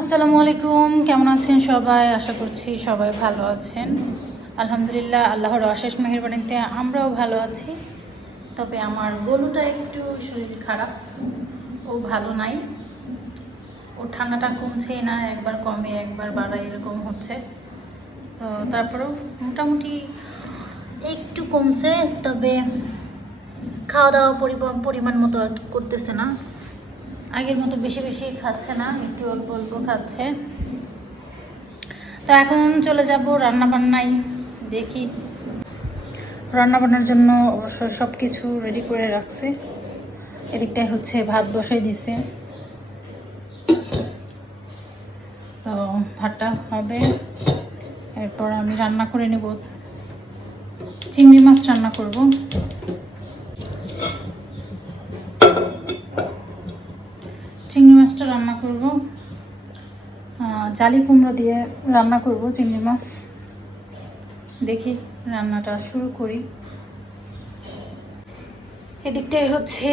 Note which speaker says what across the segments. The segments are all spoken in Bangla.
Speaker 1: আসসালামু আলাইকুম, কেমন আছেন সবাই? আশা করছি সবাই ভালো আছেন। আলহামদুলিল্লাহ, আল্লাহর অশেষ মেহরবানিতে আমরাও ভালো আছি। তবে আমার গরুটা একটু শরীর খারাপ, ও ভালো নাই। ও ঠান্ডাটা কমছেই না, একবার কমে, একবার বাড়ায়, এরকম হচ্ছে। তো তারপরেও মোটামুটি একটু কমছে, তবে খাওয়া দাওয়া পরিমাণ মতো আর করতেছে না। আগের মতো বেশি বেশি খাচ্ছে না, একটু অল্প অল্প খাচ্ছে। তো এখন চলে যাব রান্না বান্নাই দেখি। রান্না বান্নার জন্য অবশ্য সব কিছু রেডি করে রাখছে। এদিকটায় হচ্ছে ভাত বসাই দিছে তো ভাতটা হবে, এরপর আমি রান্না করে নেব। চিংড়ি মাছ রান্না করব। রান্না করব। জালি কুমড়ো দিয়ে রান্না করব, চিংড়ি মাছ। দেখি রান্নাটা শুরু করি। এদিকটাই হচ্ছে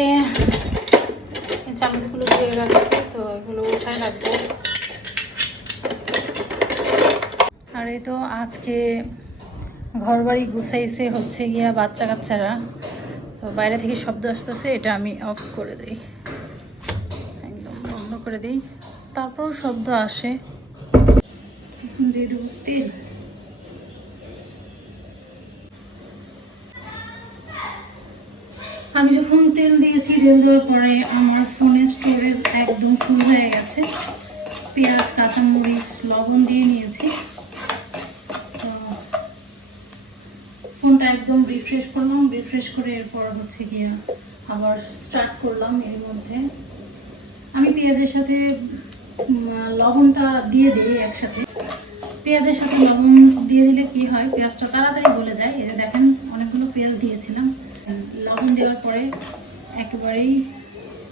Speaker 1: চামচগুলো দিয়ে রাখছি, তো এগুলো উঠায় রাখব। আর এই তো আজকে ঘর বাড়ি গুছাইছে হচ্ছে গিয়া বাচ্চা কাচ্চারা তো বাইরে থেকে শব্দ আসতেছে, এটা আমি অফ করে দিই। করে দিই তারপর শব্দ আসে। দিয়ে দেবো তেল। আমি যখন তেল দিয়েছি, তেল দেওয়ার পরে আমার ফোনের স্টোরেজ একদম ফুল হয়ে গেছে। পেঁয়াজ, কাঁচামরিচ, লবণ দিয়ে নিয়েছি। ফোনটা একদম রিফ্রেশ করলাম রিফ্রেশ করে এরপর হচ্ছে গিয়ে আবার স্টার্ট করলাম এর মধ্যে। পেঁয়াজের সাথে লবণটা দিয়ে দিই একসাথে। পেঁয়াজের সাথে লবণ দিয়ে দিলে কি হয়, পেঁয়াজটা তাড়াতাড়ি গলে যায়। এই যে দেখেন, অনেকগুলো পেঁয়াজ দিয়েছিলাম। লবণ দেওয়ার পরে একেবারেই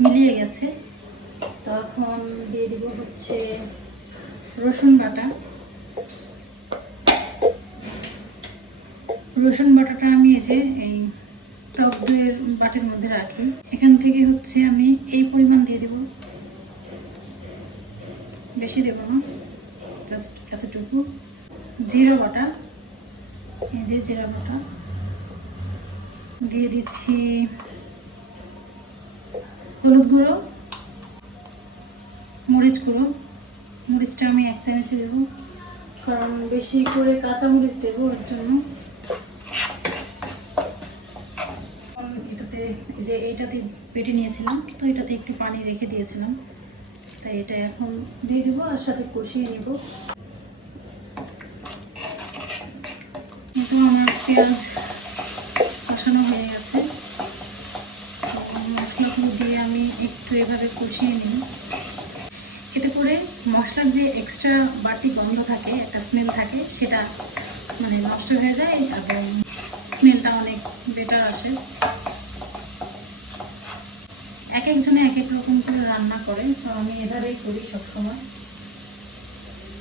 Speaker 1: মিলিয়ে গেছে। তখন দিয়ে দিব হচ্ছে রসুন বাটা। রসুন বাটাটা আমি এই যে, এই টক দইয়ের বাটির মধ্যে রাখি। এখান থেকে হচ্ছে আমি এই পরিমাণ দিয়ে দেব বেশি দেব না। জাস্ট এতটুকু। জিরা বাটা। এই যে জিরা বাটা। দিয়ে দিচ্ছি হলুদ গুঁড়ো, মরিচ গুঁড়ো। মরিচটা আমি এক চামচে দেবো। কারণ বেশি করে কাঁচা মরিচ দেবো এর জন্য। এটাতে যে এইটাতে পেটে নিয়েছিলাম, তো এটাতে একটু পানি রেখে দিয়েছিলাম। তাই এটা এখন দিয়ে দেবো আর সাথে কষিয়ে নেব। কিন্তু আমার পেঁয়াজ কষানো হয়ে গেছে। মশলাগুলো দিয়ে আমি একটু এভাবে কষিয়ে নিই। এতে করে মশলার যে এক্সট্রা বাড়তি গন্ধ থাকে, একটা স্মেল থাকে, সেটা মানে নষ্ট হয়ে যায় এবং স্মেলটা অনেক বেটার আসে। এক একজনে এক এক রকম করে রান্না করে, তো আমি এভাবেই করি সবসময়।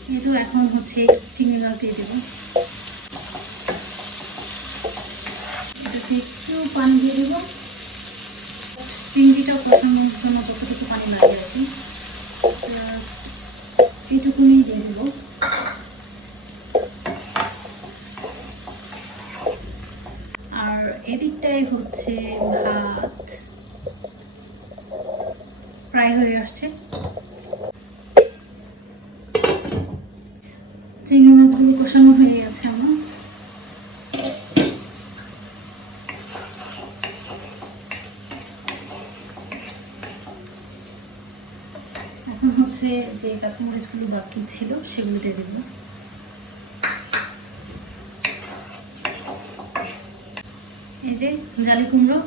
Speaker 1: কিন্তু এখন হচ্ছে চিংড়ি মাছ দিয়ে দেবো। একটু পানি দিয়ে দেবো। চিংড়িটা কষানোর জন্য যতটুকু পানি লাগে আর কি। জাস্ট এইটুকুনি দিয়ে দেবো। আর এদিকটাই হচ্ছে ভাত। প্রায় হয়ে আসছে। চিংড়ি মাছগুলো কষানো হয়ে গেছে আমার। এখন হচ্ছে যে কাঁচামরিচগুলো বাকি ছিল সেগুলো দিয়ে দেবো। এই যে জালি কুমড়ো,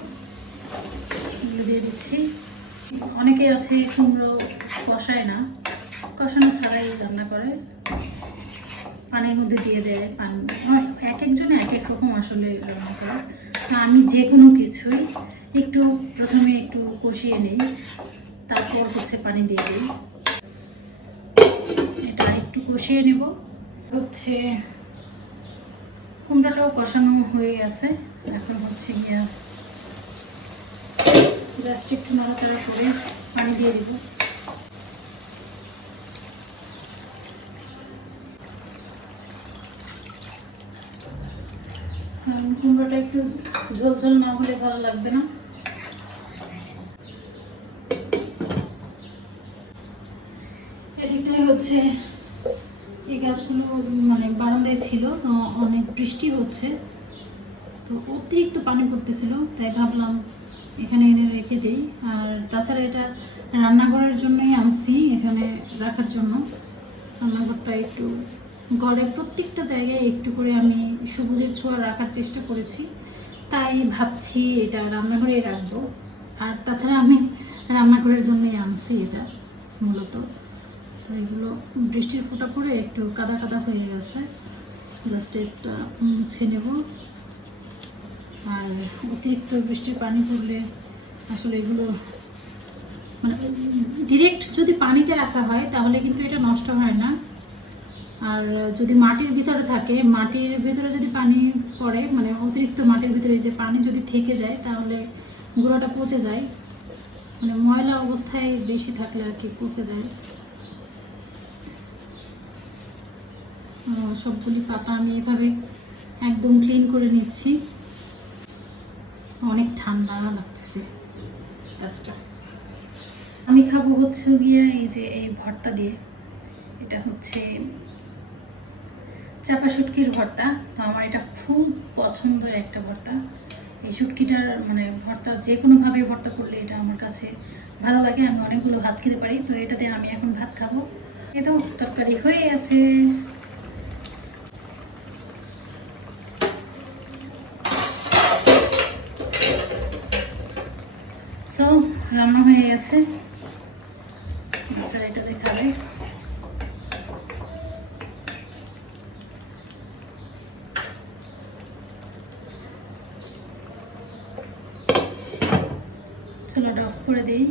Speaker 1: এগুলো দিয়ে দিচ্ছি। অনেকেই আছে কুমড়ো কষায় না, কষানো ছাড়াই রান্না করে। পানির মধ্যে দিয়ে দেয়, পানি এক একজনে এক এক রকম আসলে রান্না করে। তো আমি যে কোনো কিছুই একটু প্রথমে একটু কষিয়ে নিই, তারপর হচ্ছে পানি দিয়ে দিই। এটা একটু কষিয়ে নেব। হচ্ছে কুমড়াটাও কষানো হয়ে গেছে, এখন হচ্ছে গিয়া জাস্ট একটু নড়াচড়া করে পানি দিয়ে দেব। কুমড়োটা একটু ঝোলঝোল না হলে ভালো লাগবে না। এদিকটাই হচ্ছে এই গাছগুলো মানে বারান্দায় ছিল, তো অনেক বৃষ্টি হচ্ছে। তো অতিরিক্ত পানি পড়তেছিল, তাই ভাবলাম এখানে এনে রেখে দিই। আর তাছাড়া এটা রান্নাঘরের জন্যই আনছি, এখানে রাখার জন্য। রান্নাঘরটা একটু ঘরের প্রত্যেকটা জায়গায় একটু করে আমি সবুজের ছোঁয়া রাখার চেষ্টা করেছি। তাই ভাবছি এটা রান্নাঘরে রাখব। আর তাছাড়া আমি রান্নাঘরের জন্যই আনছি এটা মূলত। এগুলো বৃষ্টির ফোঁটা পড়ে একটু কাদা কাদা হয়ে গেছে। জাস্ট একটা মুছে নেব। আর অতিরিক্ত বৃষ্টির পানি পড়লে আসলে এগুলো মানে ডিরেক্ট যদি পানিতে রাখা হয়, তাহলে কিন্তু এটা নষ্ট হয় না। আর যদি মাটির ভিতরে থাকে, মাটির ভিতরে যদি পানি পড়ে মানে অতিরিক্ত মাটির ভিতরে যে পানি যদি থেকে যায়, তাহলে গুঁড়োটা পচে যায়। মানে ময়লা অবস্থায় বেশি থাকলে আর কি পচে যায়। সবগুলি পাতা আমি এভাবে একদম ক্লিন করে নিচ্ছি। অনেক ঠান্ডা লাগতেছে। গাছটা আমি খাব হচ্ছে গিয়ে এই যে এই ভর্তা দিয়ে। এটা হচ্ছে চাপা শুটকির ভর্তা। তো আমার এটা খুব পছন্দের একটা ভর্তা। এই শুটকিটার মানে ভর্তা যে কোনোভাবে ভর্তা করলে এটা আমার কাছে ভালো লাগে। আমি অনেকগুলো ভাত খেতে পারি। তো এটাতে আমি এখন ভাত খাব। তো তরকারি হয়ে আছে সো রান্না হয়ে গেছে বাচ্চারা চলো অফ করে দিই।